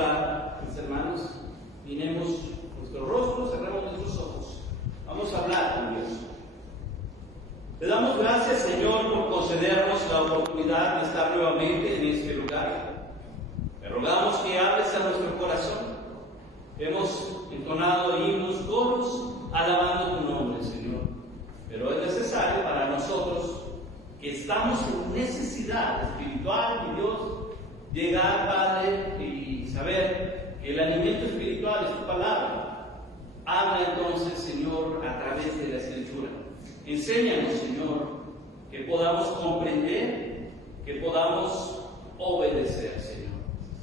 orar, mis hermanos. Miremos nuestro rostro, cerremos nuestros ojos. Vamos a hablar con Dios. Le damos gracias, Señor, por concedernos la oportunidad de estar nuevamente en este lugar. Le rogamos que hables a nuestro corazón. Hemos entonado himnos, coros, alabando tu nombre, Señor. Pero es necesario para nosotros, que estamos en necesidad espiritual, mi Dios, llegar, Padre, y saber que el alimento espiritual es tu palabra. Habla entonces, Señor, a través de la Escritura. Enséñanos, Señor, que podamos comprender, que podamos obedecer, Señor.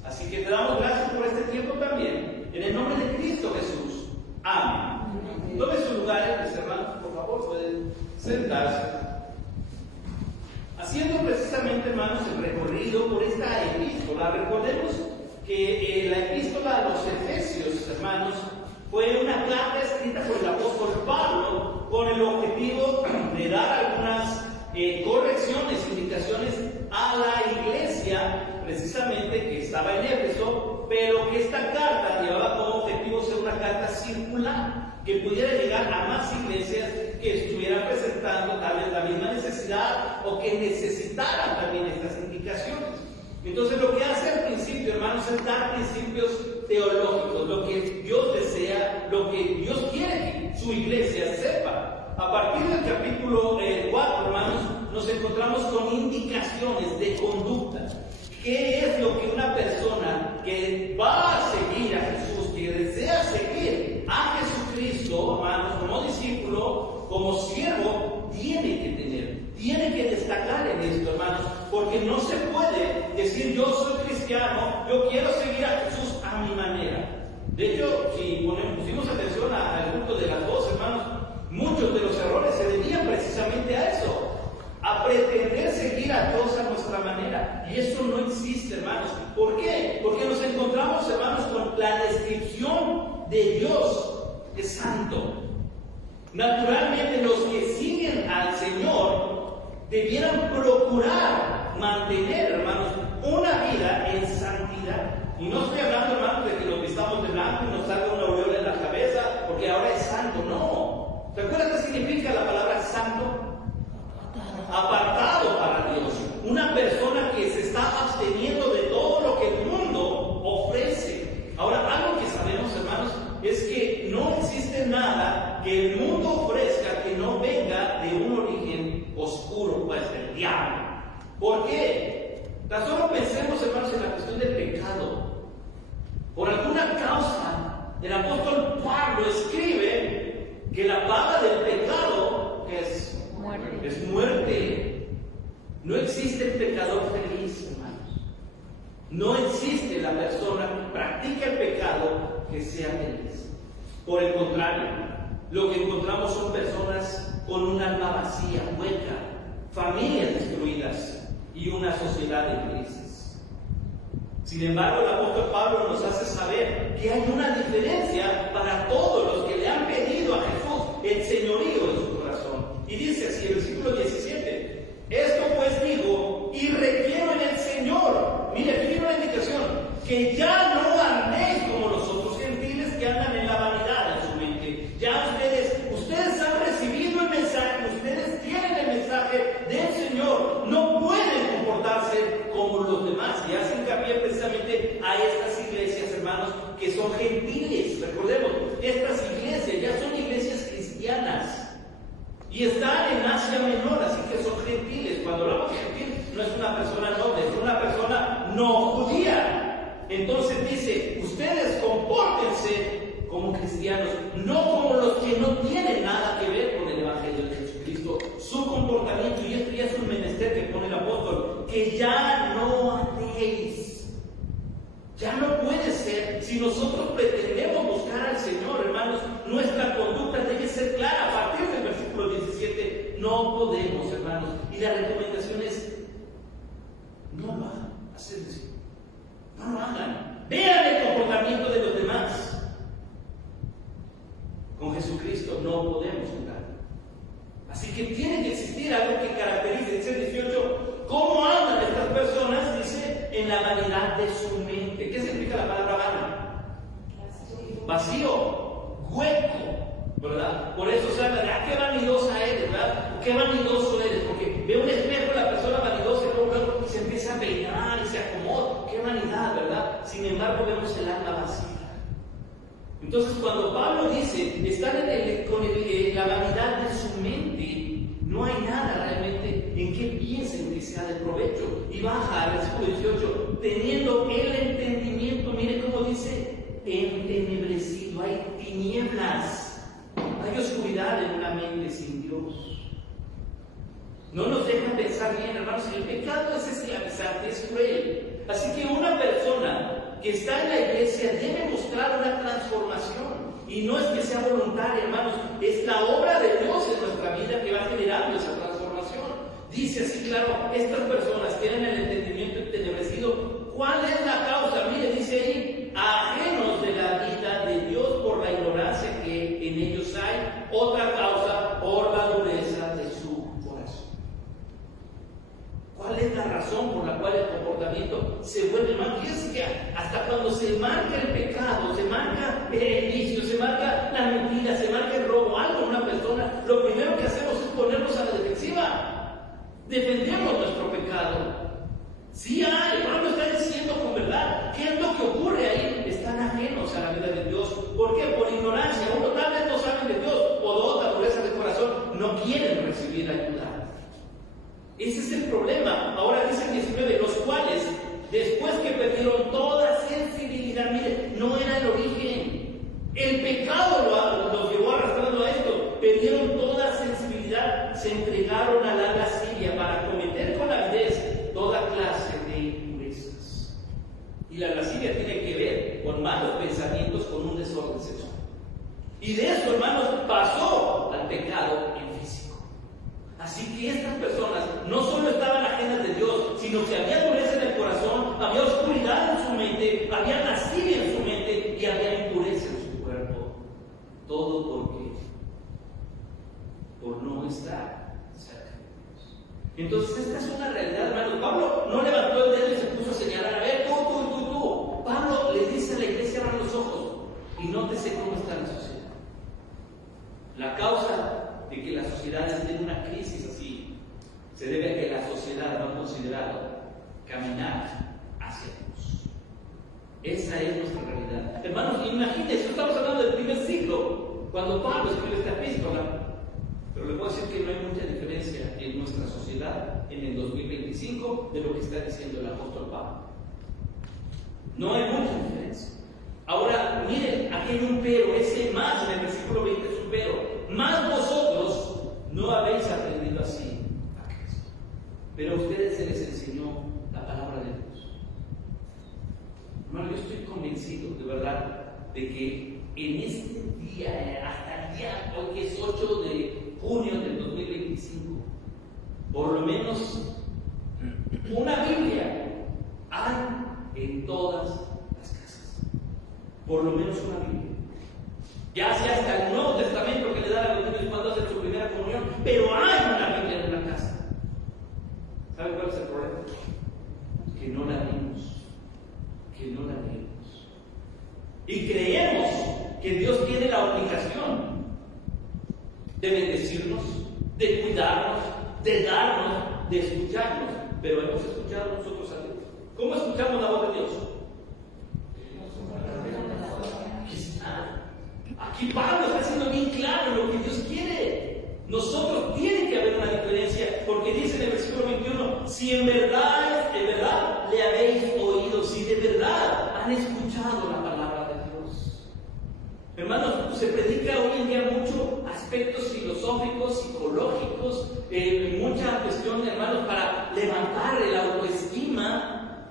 Así que te damos gracias por este tiempo también, en el nombre de Cristo Jesús. Amén. Tomen sus lugares, mis hermanos, por favor, pueden sentarse. Haciendo precisamente, hermanos, el recorrido por esta epístola, recordemos que la epístola a los Efesios, hermanos, fue una carta escrita por el apóstol Pablo con el objetivo de dar algunas correcciones, indicaciones a la iglesia, precisamente que estaba en Éfeso, pero que esta carta llevaba como objetivo ser una carta circular, que pudiera llegar a más iglesias que estuvieran presentando tal vez la misma necesidad o que necesitaran también estas indicaciones. Entonces, lo que hace al principio, hermanos, es dar principios teológicos, lo que Dios desea, lo que Dios quiere que su iglesia sepa. A partir del capítulo 4, hermanos, nos encontramos con indicaciones de conducta. ¿Qué es lo que una persona que va a seguir a Jesús, que desea seguir a Jesucristo, hermanos, como discípulo, como siervo, tiene que tener? Tiene que destacar en esto, hermanos, porque no se puede decir yo soy cristiano, yo quiero seguir a Jesús a mi manera. De hecho, si pusimos atención al culto de las dos, hermanos, muchos de los errores se debían precisamente a eso, a pretender seguir a Dios a nuestra manera. Y eso no existe, hermanos. ¿Por qué? Porque nos encontramos, hermanos, con la descripción de Dios, de santo. Naturalmente, los que siguen al Señor debieran procurar mantener, hermanos, una vida en santidad. Y no estoy hablando, hermanos, de que nos vistamos de blanco y nos salga una aureola en la cabeza porque ahora es santo. No. ¿Se acuerdan qué significa la palabra santo? Apartado para Dios. Una persona que se está absteniendo de todo lo que el mundo ofrece. Ahora, algo que sabemos, hermanos, es que no existe nada que el mundo ofrezca que no venga de un origen oscuro, pues del diablo. ¿Por qué? Tan solo pensemos, hermanos, en la cuestión del pecado. Por alguna causa, el apóstol Pablo escribe que la paga del pecado es muerte. No existe el pecador feliz, hermanos. No existe la persona que practica el pecado que sea feliz. Por el contrario, lo que encontramos son personas con un alma vacía, hueca, familias destruidas y una sociedad en crisis. Sin embargo, el apóstol Pablo nos hace saber que hay una diferencia para todos los que le han pedido a Jesús el señorío en su corazón. Y dice así, el versículo 17: esto pues digo y requiero en el Señor. Mire, aquí viene una indicación: que ya no andéis como los otros gentiles que andan en la vanidad en su mente. Ya ustedes han recibido el mensaje, ustedes tienen el mensaje del Señor. No pueden comportarse como los demás. Y hacen hincapié precisamente a estas iglesias, hermanos, que son gentiles. Recordemos, estas iglesias ya son iglesias cristianas. Y están en Asia Menor, así que son gentiles. Cuando hablamos de gentil, no es una persona noble, es una persona no judía. Entonces dice, ustedes compórtense como cristianos, no como los que no tienen nada que ver con el Evangelio de Jesucristo. Su comportamiento, y esto ya es un menester que pone el apóstol, que ya no andéis. Ya no puede ser. Si nosotros pretendemos buscar al Señor, hermanos, nuestra conducta debe ser clara. A partir del versículo 17, no podemos, hermanos. Y la recomendación es, no lo hagan. No lo hagan. Vean el comportamiento de los demás. Con Jesucristo no podemos jugar. Así que tiene que existir algo que caracterice. Dice el 18, ¿cómo andan estas personas? Dice, en la vanidad de su mente. ¿Qué significa la palabra vana? vacío, hueco, ¿verdad? Por eso se habla de, qué vanidosa eres, ¿verdad? Qué vanidoso eres, porque ve un espejo la persona vanidosa y luego se empieza a peinar y se acomoda, qué vanidad, ¿verdad? Sin embargo, vemos el alma vacía. Entonces, cuando Pablo dice, estar con la vanidad de su mente, no hay nada realmente en que piensen que sea de provecho. Y baja al versículo 18, teniendo el entendimiento, mire cómo dice, entenebrecido, hay tinieblas, hay oscuridad en una mente sin Dios. No nos dejan pensar bien, hermanos, el pecado es esclavizante, es cruel. Así que una persona que está en la iglesia debe mostrar una transformación. Y no es que sea voluntaria, hermanos, es la obra de Dios en nuestra vida que va generando esa transformación. Dice así, claro, estas personas tienen el entendimiento entenebrecido. ¿Cuál es la causa? Mire, dice ahí, ajenos de la vida de Dios por la ignorancia que en ellos hay. Otra causa, por la dureza de su corazón. ¿Cuál es la razón por la cual el comportamiento se vuelve mal? Fíjense que hasta cuando se marca el pecado, se marca el vicio, se marca la mentira, se marca el robo, algo en una persona, lo primero que hacemos es ponernos a la defensiva. Defendemos nuestro pecado. Sí hay, Pablo está diciendo con verdad, ¿qué es lo que ocurre ahí? Están ajenos a la vida de Dios. ¿Por qué? Por ignorancia. Uno tal vez no saben de Dios, o dos, la dureza de corazón, no quieren recibir ayuda. Ese es el problema. Ahora dice el 19, los cuales, después que perdieron toda sensibilidad, mire, no era el origen. El pecado los llevó arrastrando a esto. Perdieron toda sensibilidad, se entregaron a la lascivia para cometer con avidez toda clase de impurezas. Y la lascivia tiene que ver con malos pensamientos, con un desorden sexual. Y de eso, hermanos, pasó al pecado en físico. Así que estas personas no solo estaban ajenas de Dios, sino que había dureza en el corazón, había oscuridad en su mente, había lascivia en su mente y había impureza en su cuerpo. Todo por no estar cerca de Dios. Entonces esta es una realidad, hermanos. Pablo no levantó el dedo y se puso a señalar, a ver, tú. Pablo les dice a la iglesia, abran los ojos y nótese cómo está la sociedad. La causa de que la sociedad esté en una crisis así se debe a que la sociedad no ha considerado caminar hacia Dios. Esa es nuestra realidad. Hermanos, imagínense, estamos hablando del primer siglo, cuando Pablo escribe esta epístola, pero le puedo decir que no hay mucha diferencia en nuestra sociedad en el 2025 de lo que está diciendo el apóstol Pablo. No hay mucha diferencia. Ahora, miren, aquí hay un pero, ese más en el versículo 20 es un pero. Más vosotros no habéis aprendido así a Cristo, pero a ustedes se les enseñó la palabra de Dios. Hermano, yo estoy convencido de verdad de que en este día, hasta el día hoy que es 8 de junio del 2025, por lo menos una Biblia hay en todas las casas. Por lo menos una Biblia. Ya sea hasta el Nuevo Testamento que le dan a los niños cuando hacen su primera comunión, pero hay una Biblia en una casa. ¿Sabe cuál es el problema? Que no la leemos. Y creemos que Dios tiene la obligación de bendecirnos, de cuidarnos, de darnos, de escucharnos. Pero hemos escuchado nosotros a Dios. ¿Cómo escuchamos la voz de Dios? Aquí Pablo está siendo bien claro en lo que Dios quiere. Nosotros tiene que haber una diferencia, porque dice en el versículo 21, si en verdad le habéis oído, si de verdad han escuchado la palabra de Dios. Hermanos, se predica hoy en día mucho aspectos filosóficos, psicológicos, mucha cuestión, hermanos, para levantar el autoestima.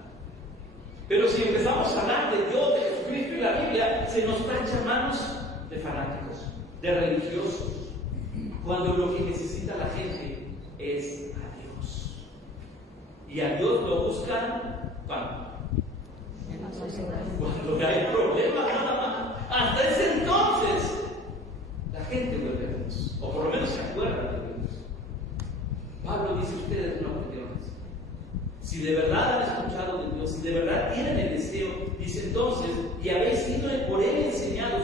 Pero si empezamos a hablar de Dios, de Jesucristo y la Biblia, se nos tacha, hermanos, de fanáticos, de religiosos, cuando lo que necesita la gente es a Dios. Y a Dios lo buscan cuando hay problemas, nada más. Hasta ese entonces la gente vuelve a Dios, o por lo menos se acuerda de Dios. Pablo dice, ustedes no aprendieron eso. Si de verdad han escuchado de Dios, si de verdad tienen el deseo, dice entonces, y habéis sido por él enseñados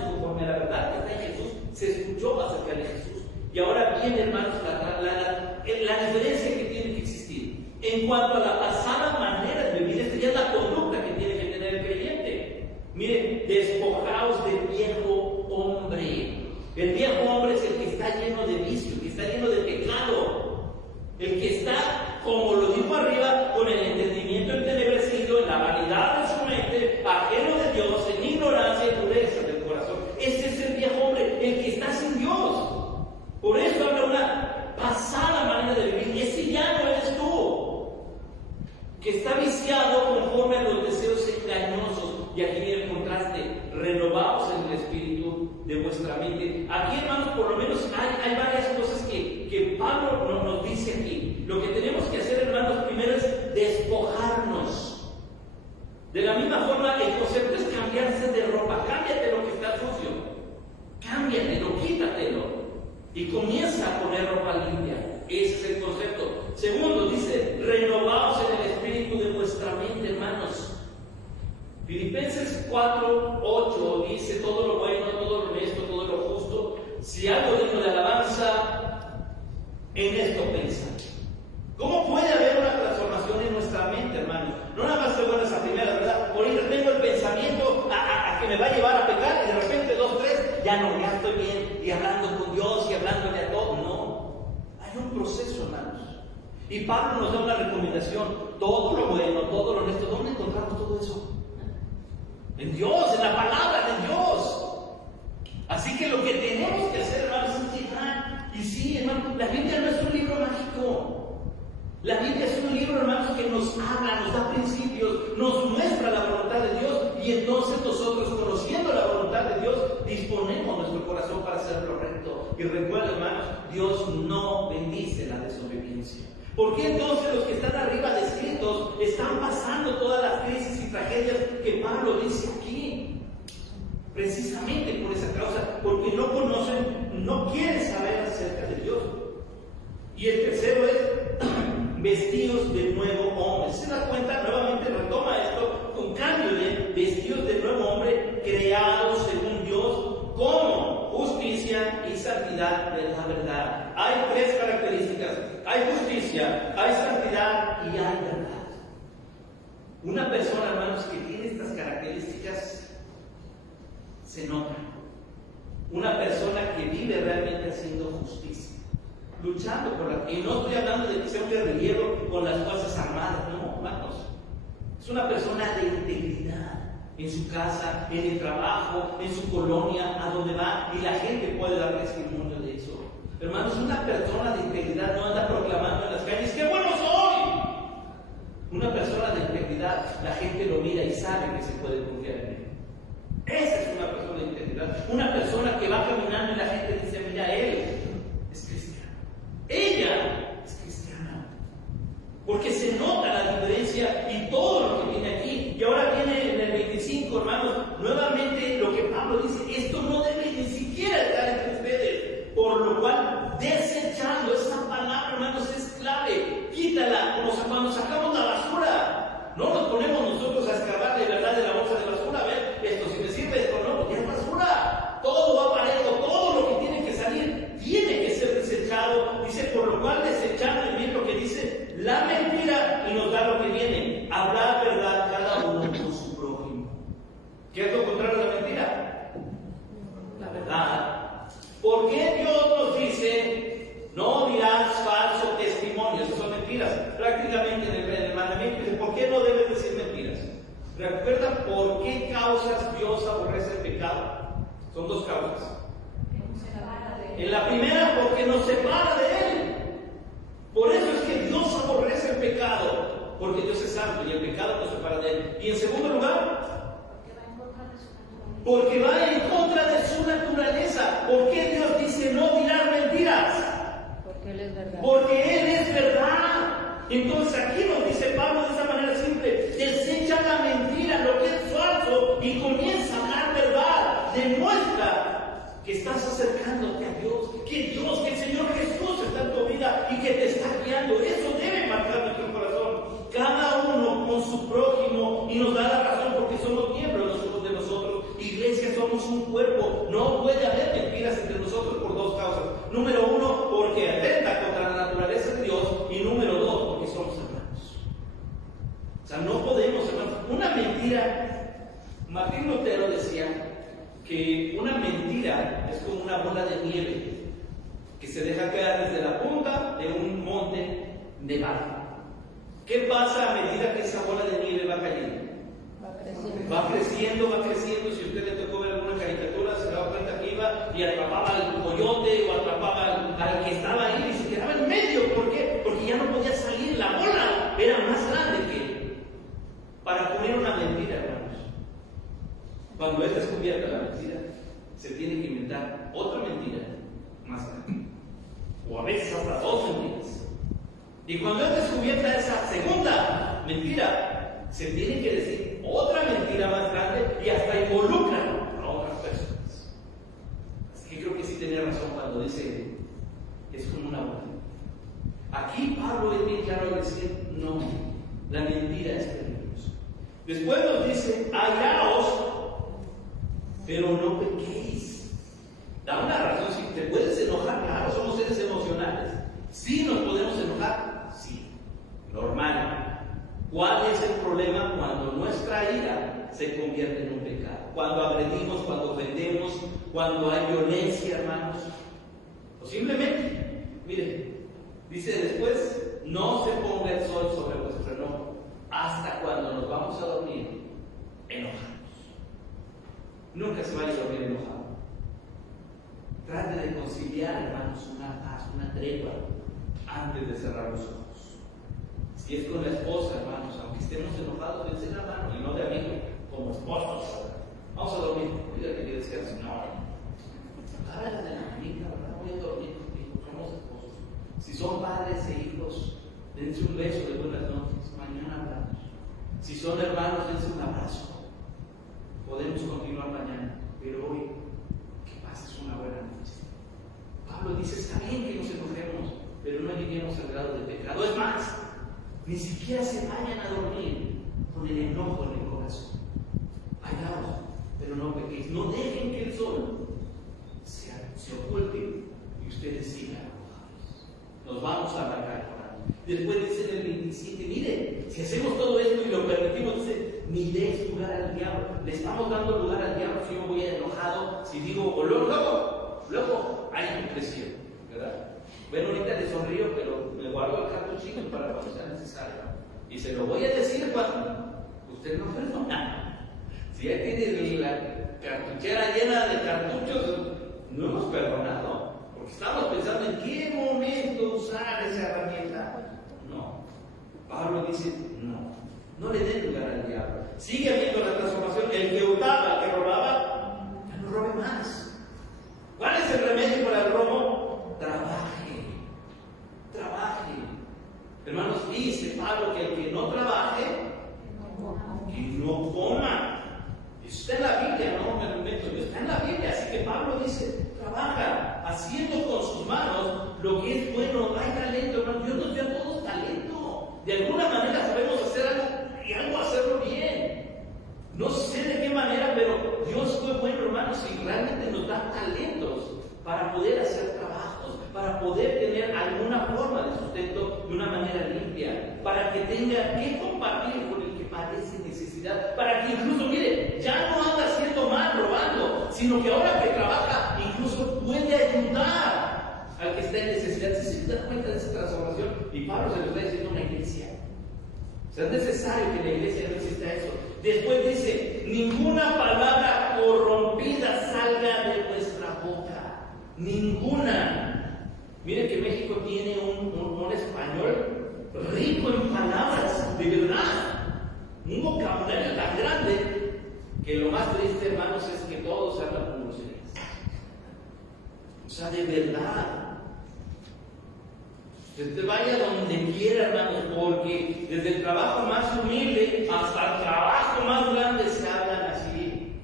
Miren, despojaos del viejo hombre. El viejo hombre es el que está lleno de vicio, el que está lleno de pecado, el que está, como lo dijo arriba, con el entendimiento entenebrecido, en la vanidad de su mente, ajeno de Dios, en ignorancia y dureza del corazón. Ese es el viejo hombre, el que está sin Dios. Por eso habla una pasada manera de vivir. Ese ya no eres tú, que está viciado conforme a los deseos engañosos. Y aquí viene el contraste: renovaos en el espíritu de vuestra mente. Aquí, hermanos, por lo menos hay varias cosas que Pablo nos dice aquí. Lo que tenemos que hacer, hermanos, primero es despojarnos. De la misma forma, el concepto es cambiarse de ropa. Cámbiate lo que está sucio, cámbiatelo, quítatelo y comienza a poner ropa limpia. Ese es el concepto. Segundo, dice: renovaos en el espíritu de vuestra mente, hermanos. Filipenses 4:8 dice: todo lo bueno, todo lo honesto, todo lo justo, si algo digno de alabanza, en esto pensad. ¿Cómo puede haber una transformación en nuestra mente, hermanos? No nada más se buena esa primera, ¿verdad? Ahorita tengo el pensamiento a que me va a llevar a pecar, y de repente 2, 3, ya estoy bien, y hablando con Dios y hablándole a todos. No, hay un proceso, hermanos. Y Pablo nos da una recomendación: todo lo bueno, todo lo honesto. ¿Dónde encontramos todo eso? En Dios, en la palabra de Dios. Así que lo que tenemos que hacer, hermanos, es llegar. Y sí, hermanos, la Biblia no es un libro mágico. La Biblia es un libro, hermanos, que nos habla, nos da principios, nos muestra la voluntad de Dios, y entonces nosotros, conociendo la voluntad de Dios, disponemos nuestro corazón para hacer lo recto. Y recuerda, hermanos, Dios no bendice la desobediencia. ¿Por qué entonces los que están arriba descritos están pasando todas las crisis y tragedias que Pablo dice aquí? Precisamente por esa causa, porque no conocen, no quieren saber acerca de Dios. Y el tercero es vestidos de nuevo hombre. ¿Se da cuenta? Nuevamente retoma esto con cambio de vestidos de nuevo hombre, creados según Dios, como justicia y santidad de la verdad. Hay 3 características: hay justicia, hay santidad y hay verdad. Una persona, hermanos, que tiene estas características se nota. Una persona que vive realmente haciendo justicia, luchando por la... Y no estoy hablando de que sea un guerrillero con las fuerzas armadas, no, hermanos. Es una persona de integridad en su casa, en el trabajo, en su colonia, a donde va, y la gente puede dar testimonio de eso. Hermanos, una persona de integridad no anda proclamando en las calles: ¡qué bueno soy! Una persona de integridad, la gente lo mira y sabe que se puede confiar en él. Esa es una persona de integridad. Una persona que va caminando y la gente dice: mira, él es cristiano, ella es cristiana. Porque se nota la diferencia y todo lo que viene aquí. Y ahora viene en el 25, hermanos, nuevamente lo que Pablo dice: esto no debe ni siquiera estar entre ustedes. Por lo cual, desechando esa palabra, hermanos, es clave. Quítala, como cuando sacamos la basura. No nos ponemos nosotros a escarbar de verdad de la bolsa de basura. A ver, esto si me sirve, esto no, pues ya es basura. Todo va parejo, todo lo que tiene que salir tiene que ser desechado. Dice: por lo cual, desechando, y bien lo que dice, la mentira, y nos da lo que viene: hablar verdad cada uno con su prójimo. ¿Qué es lo contrario de la mentira? La verdad. ¿Por qué Dios nos dice: no dirás falso testimonio? Esas son mentiras. Prácticamente en el mandamiento dice: ¿por qué no debes decir mentiras? ¿Recuerdan por qué causas Dios aborrece el pecado? Son 2 causas. En la primera, porque nos separa de Él. Por eso es que Dios aborrece el pecado, porque Dios es santo y el pecado nos separa de Él. Y en segundo lugar, porque va en contra de su naturaleza. ¿Por qué Dios dice: no dirás mentiras? Porque Él es verdad. Porque Él es verdad. Entonces aquí nos dice Pablo de esa manera simple: desecha la mentira, lo que es falso, y comienza a hablar verdad. Demuestra que estás acercándote a Dios, que el Señor Jesús está en tu vida y que te está guiando. Eso debe marcar nuestro corazón. Cada uno con su prójimo, y nos da la razón porque somos miembros nosotros de nosotros. Iglesia, somos un cuerpo. No puede haber mentiras entre nosotros por 2 causas. Número 1, porque atenta contra la naturaleza de Dios, y número 2, porque somos hermanos. O sea, no podemos, hermanos. Una mentira Martín Lutero decía que una mentira es como una bola de nieve que se deja caer desde la punta de un monte nevado. ¿Qué pasa a medida que esa bola de nieve va cayendo? Va creciendo, va creciendo. Si usted le tocó ver alguna caricatura, se da cuenta que iba y atrapaba al coyote o atrapaba al que estaba ahí y se quedaba en medio. ¿Por qué? Porque ya no podía salir. La bola era más grande que él. Para cubrir una mentira, hermanos, cuando es descubierta la mentira, se tiene que inventar otra mentira más grande. O a veces hasta dos mentiras. Y cuando es descubierta esa segunda mentira, se tiene que decir otra mentira más grande y hasta involucran a otras personas. Así que creo que sí tenía razón cuando dice es como una bola. Aquí Pablo es bien claro al decir no, la mentira es peligrosa. Después nos dice hallaos, pero no pequéis. Da una razón, si te puedes enojar, claro, somos seres emocionales. Sí nos podemos enojar, sí, normal. ¿Cuál es el problema? Cuando nuestra ira se convierte en un pecado. Cuando agredimos, cuando ofendemos, cuando hay violencia, hermanos. O simplemente, miren, dice después, no se ponga el sol sobre vuestro enojo hasta cuando nos vamos a dormir enojados. Nunca se vaya a dormir enojado. Trate de conciliar, hermanos, una paz, una tregua antes de cerrar los ojos. Si es con la esposa, hermanos, aunque estemos enojados, dense la mano y no de amigo, como esposos. Vamos a dormir. Cuida que quieres que no. Háblala de la amiga, ¿verdad? Voy a dormir contigo. Somos esposos. Si son padres e hijos, dense un beso de buenas noches. Mañana hablamos. Si son hermanos, dense un abrazo. Podemos continuar mañana, pero hoy que pases una buena noche. Pablo dice, está bien que nos enojemos, pero no lleguemos al grado de pecado. Es más, ni siquiera se vayan a dormir con el enojo en el corazón. Hallaos, pero no pequéis. No dejen que el sol se oculte y ustedes sigan enojados. Nos vamos a arrancar por ahí. Después dice en el 27, miren, si hacemos todo esto y lo permitimos, dice, ni deis lugar al diablo. Le estamos dando lugar al diablo si yo voy enojado, si digo, o luego hay impresión, ¿verdad? Bueno, ahorita le sonrío, pero me guardo el cartuchito para cuando sea necesario. Y se lo voy a decir cuando usted no perdona. Si ya tiene la cartuchera llena de cartuchos, no hemos perdonado. Porque estamos pensando en qué momento usar esa herramienta. No. Pablo dice, no le den lugar al diablo. Sigue habiendo la transformación. El que hurtaba, el que robaba, ya no robe más. ¿Cuál es el remedio para el robo? Trabaje. Hermanos, dice Pablo que el que no trabaje, que no coma. Eso está en la Biblia, no me lo invento yo, está en la Biblia. Así que Pablo dice, trabaja, haciendo con sus manos lo que es bueno. Hay talento, hermanos. Dios nos dio a todos talento. De alguna manera sabemos hacer algo y algo hacerlo bien. No sé de qué manera, pero Dios fue bueno, hermanos, y realmente nos da talentos para poder hacer trabajos, para poder tener alguna forma de sustento de una manera limpia, para que tenga que compartir con el que padece necesidad, para que incluso, mire, ya no anda haciendo mal robando, sino que ahora que trabaja, incluso puede ayudar al que está en necesidad. Si se da cuenta de esa transformación, y Pablo se lo está diciendo a una iglesia. O sea, es necesario que en la iglesia no exista eso. Después dice, ninguna palabra corrompida salga de vuestra boca. Ninguna. Miren que México tiene un español rico en palabras, de verdad. Un vocabulario tan grande que lo más triste, hermanos, es que todos hablan como groserías. O sea, de verdad. Usted vaya donde quiera, hermanos, porque desde el trabajo más humilde hasta el trabajo más grande se hablan así.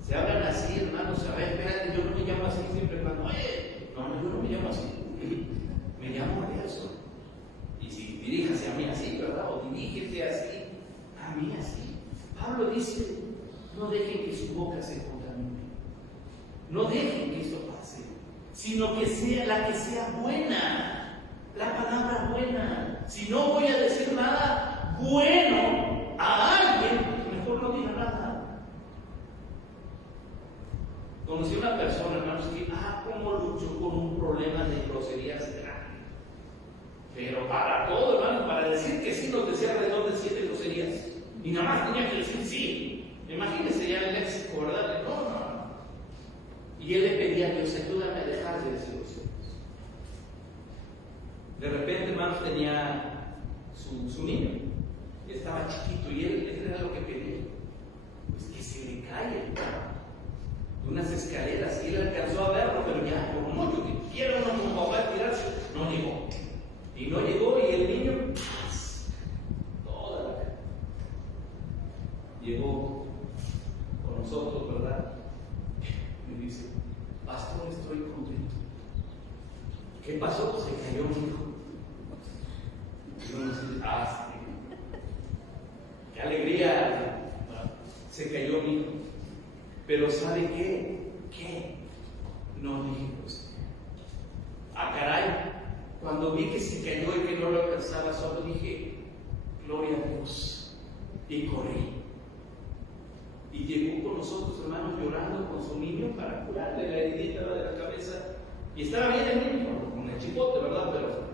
Se hablan así, hermanos. A ver, espérate, yo no me llamo así siempre, hermano. No, yo no me llamo así. Me llamo Nelson. Y si diríjase a mí así, ¿verdad? O dirígete así, a mí así. Pablo dice, no dejen que su boca se contamine. No dejen que esto pase, sino que sea la que sea buena. La palabra buena. Si no voy a decir nada bueno a alguien, mejor no diga nada. Conocí a una persona, hermanos, que, cómo luchó con un problema de groserías grande. Pero para todo, hermanos, para decir que sí, nos decía alrededor de 7 groserías. Y nada más tenía que decir sí. Imagínense ya el léxico, ¿verdad? No. Y él le pedía a Dios, ayúdame a dejar de decir groserías. De repente, hermanos, tenía su niño. Estaba chiquito y él era lo que pedía. Pues que se le cae de unas escaleras, y él alcanzó a verlo, pero ya, por mucho que quiera uno como papá tirarse, no llegó. Y no llegó, y el niño, toda la cara. Llegó con nosotros, ¿verdad? Y dice, pastor, estoy contento. ¿Qué pasó? Se cayó mi hijo. Y uno dice, sí. ¡Qué alegría! Se cayó mi hijo. Pero ¿sabe qué? ¿Qué? No dije, pues, caray. Cuando vi que se cayó y que no lo alcanzaba solo, dije, gloria a Dios. Y corrí. Y llegó con nosotros, hermanos, llorando con su niño para curarle la heridita de la cabeza. Y estaba bien el niño, con el chipote, ¿verdad? Pero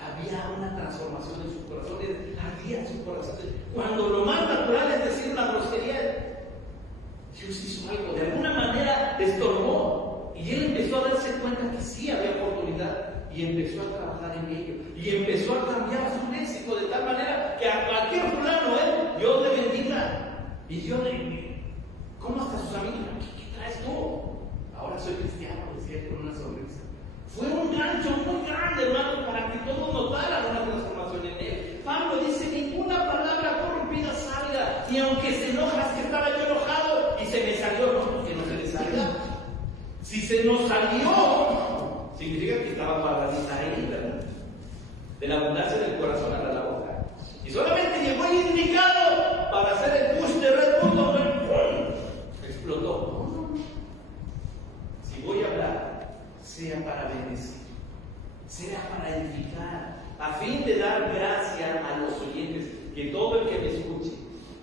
había una transformación en su corazón, ardía en su corazón. Cuando lo más natural es decir una grosería, Dios hizo algo, de alguna manera estorbó. Y él empezó a darse cuenta que sí había oportunidad, y empezó a trabajar en ello. Y empezó a cambiar su léxico de tal manera que a cualquier fulano, Dios le bendiga. Y Dios le, ¿cómo están sus amigos? ¿Qué traes tú? Ahora soy cristiano, decía con una sonrisa. Fue un gancho muy grande, hermano, para que todos notaran una transformación en él. Pablo dice, ninguna palabra corrompida salga, y aunque se enoja, que estaba yo enojado y se me salió, no, que no se le salga. Si se nos salió, significa que estaba guardadita ahí, ¿verdad? De la abundancia del corazón a la boca. Y solamente llegó el indicado para hacer el push de Red Bull, explotó. Si voy a hablar, sea para bendecir, sea para edificar, a fin de dar gracia a los oyentes, que todo el que me escuche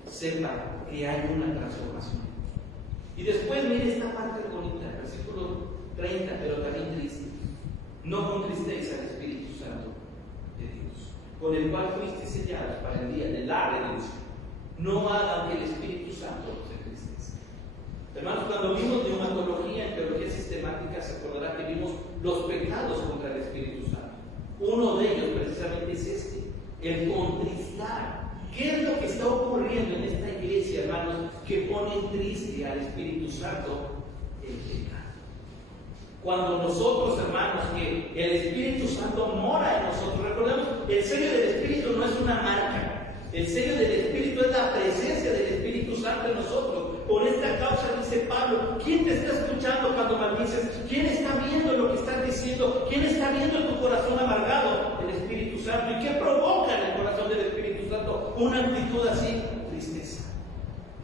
sepa que hay una transformación. Y después mire esta parte bonita, versículo 30, pero también triste. No contristéis al Espíritu Santo de Dios, con el cual fuiste sellados para el día de la redención. No hagan que el Espíritu Santo los entristezca. Hermanos, cuando vimos neumatología en teología sistemática, se acordará que vimos los pecados contra el Espíritu Santo. Uno de ellos precisamente es el contristar. ¿Qué es lo que está ocurriendo en esta iglesia, hermanos, que pone triste al Espíritu Santo? El pecado. Cuando nosotros, hermanos, que el Espíritu Santo mora en nosotros, recordemos, el sello del Espíritu no es una marca. El sello del Espíritu es la presencia del Espíritu Santo en nosotros. Por esta causa dice Pablo, ¿quién te está escuchando cuando maldices? ¿Quién está viendo lo que estás diciendo? ¿Quién está viendo tu corazón amargado? El Espíritu Santo. ¿Y qué provoca en el corazón del Espíritu Santo una actitud así? Tristeza.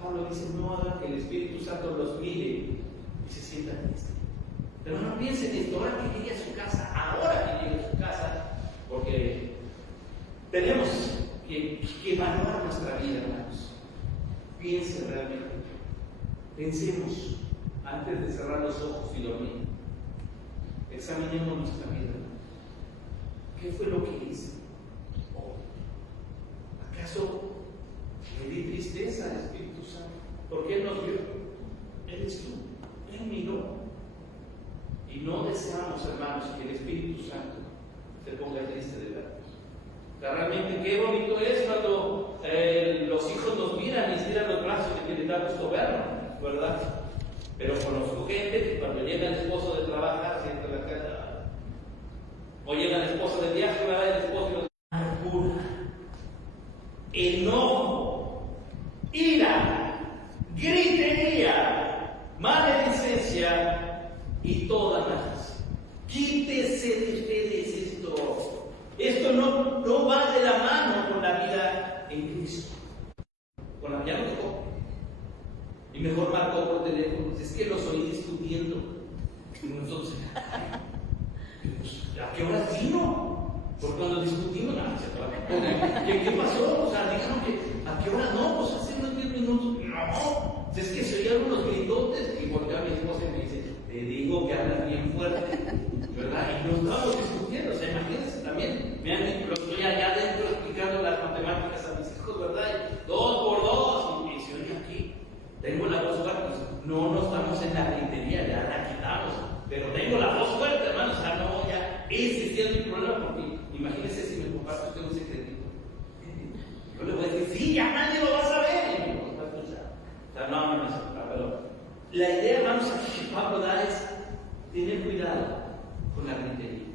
Pablo dice, no hagan que el Espíritu Santo los mire y se sienta triste. Pero no piensen en esto, ahora que llegue a su casa, ahora que llegue a su casa, porque tenemos que evaluar nuestra vida, hermanos. Piensen realmente. Pensemos antes de cerrar los ojos y dormir. Examinemos nuestra vida. ¿Qué fue lo que hice? ¿Acaso le di tristeza al Espíritu Santo? Porque Él nos vio. Él es tú. Él miró. Y no deseamos, hermanos, que el Espíritu Santo se ponga triste de vernos. Realmente qué bonito es cuando los hijos nos miran y estiran los brazos de que les da gusto vernos, ¿verdad? Pero conozco gente que cuando llega el esposo de trabajar, sienta la casa, o llega el esposo de viaje, ¿verdad? El esposo de amargura, enojo, ira, gritería, maledicencia y todas las. Quítese de ustedes esto. Esto no va de la mano con la vida en Cristo. Con la ya no tocó. Y mejor marcó por teléfono. Es que los oí discutiendo. Y nosotros, ¿a qué hora vino? Porque cuando discutimos, ¿qué pasó? O sea, dijeron que ¿a qué hora no? Pues hace unos 10 minutos. No. Si es que se oían unos gritotes y volteó a mi esposa y me dice, te digo que hablas bien fuerte, ¿verdad? Y nos estábamos discutiendo, o sea, imagínense también, me han estoy allá adentro explicando las matemáticas a mis hijos, ¿verdad? Y 2 por 2, y se oye aquí, tengo la voz fuerte, pues, no estamos en la gritería, ya la quitamos, pero tengo la voz fuerte, hermanos, o sea, no, ya, ese sí es mi problema, porque imagínense si me comparte usted un secretito. Yo le voy a decir, sí, ya nadie lo va a saber. Y me va a escuchar. O sea, no, pero la idea, hermanos, aquí que Pablo da es tener cuidado con la gritería.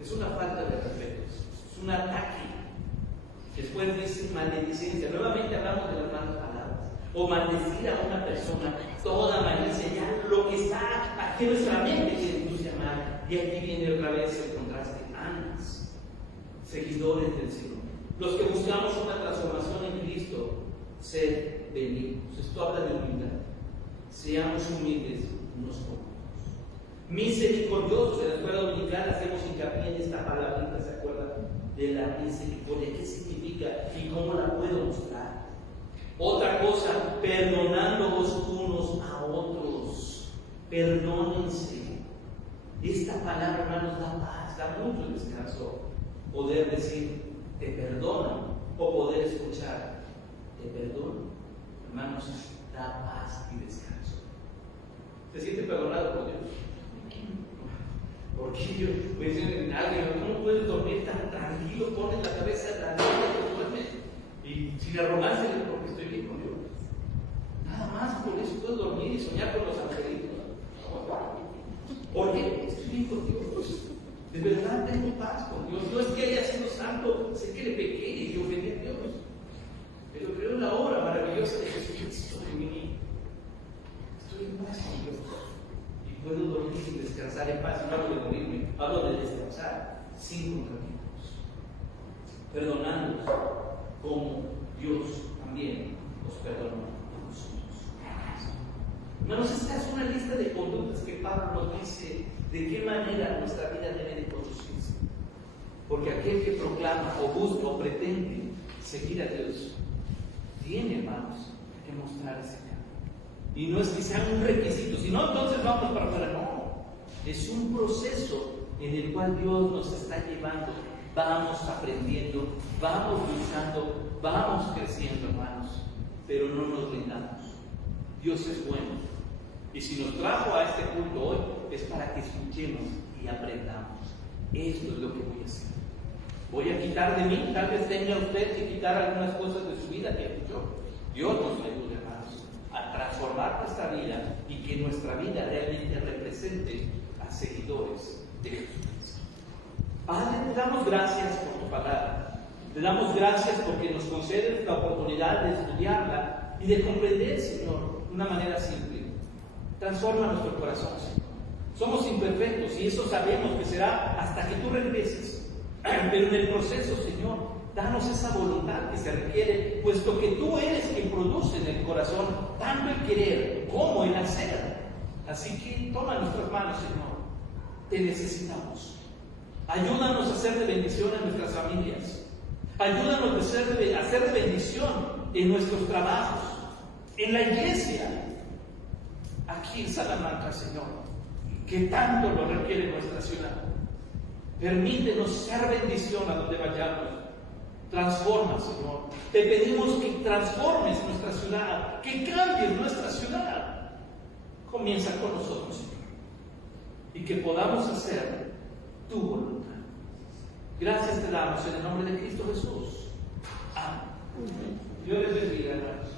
Es una falta de respeto, es un ataque. Después dice maledicencia. Nuevamente hablamos de las malas palabras. O maldecir a una persona, toda malicia, ya lo que está aquí en nuestra mente se induce a mal. Y aquí viene otra vez el contraste. Amas, seguidores del Señor. Los que buscamos una transformación en Cristo, ser benignos. Esto habla de humildad. Seamos humildes unos con otros. Misericordiosos. En la escuela dominical hacemos hincapié en esta palabrita, ¿se acuerdan? De la misericordia. ¿Qué significa y cómo la puedo mostrar? Otra cosa, perdonándonos unos a otros. Perdónense. Esta palabra, hermanos, da paz, da mucho descanso. Poder decir, te perdono, o poder escuchar, te perdono. Hermanos, da paz y descanso. ¿Se siente perdonado por Dios? Porque yo me dicen, alguien, ¿cómo puedes dormir tan tranquilo? Pones la cabeza en la mano y duermes. Y sin arrogarse, porque estoy bien con Dios. Nada más por eso puedo dormir y soñar con los angelitos. ¿Por qué? Estoy bien con Dios. De verdad tengo paz con Dios. No es que haya sido santo, sé que le pequé y que ofendí a Dios. Pero creo en la obra maravillosa de Jesucristo en mí. Estoy en paz con Dios. Y puedo dormir y descansar en paz. No hablo de morirme, hablo de descansar sin contratiempos. Perdonándonos como Dios también nos perdonó a nosotros. Hermanos, esta es una lista de conductas que Pablo nos dice de qué manera nuestra vida debe de conducirse. Porque aquel que proclama o busca o pretende seguir a Dios tiene, hermanos, que mostrar ese cambio. Y no es que sea un requisito, si no, entonces vamos para afuera. No, es un proceso en el cual Dios nos está llevando. Vamos aprendiendo, vamos luchando, vamos creciendo, hermanos, pero no nos rindamos. Dios es bueno. Y si nos trajo a este culto hoy, es para que escuchemos y aprendamos. Esto es lo que voy a hacer. Voy a quitar de mí, tal vez tenga usted que quitar algunas cosas de su vida que yo. Dios nos ayude, hermanos, a transformar nuestra vida y que nuestra vida realmente represente a seguidores de Jesucristo. Padre, te damos gracias por tu palabra. Te damos gracias porque nos concedes la oportunidad de estudiarla y de comprender, Señor, de una manera simple. Transforma nuestro corazón, Señor. Somos imperfectos y eso sabemos que será hasta que tú regreses. Pero en el proceso, Señor, danos esa voluntad que se requiere, puesto que tú eres quien produce en el corazón tanto el querer como el hacer. Así que toma nuestras manos, Señor. Te necesitamos. Ayúdanos a ser de bendición en nuestras familias. Ayúdanos a hacer de bendición en nuestros trabajos, en la iglesia, aquí en Salamanca, Señor, que tanto lo requiere nuestra ciudad. Permítenos ser bendición a donde vayamos. Transforma, Señor. Te pedimos que transformes nuestra ciudad, que cambies nuestra ciudad. Comienza con nosotros, Señor, y que podamos hacer tu voluntad. Gracias te damos en el nombre de Cristo Jesús. Amén. Dios les bendiga, hermanos.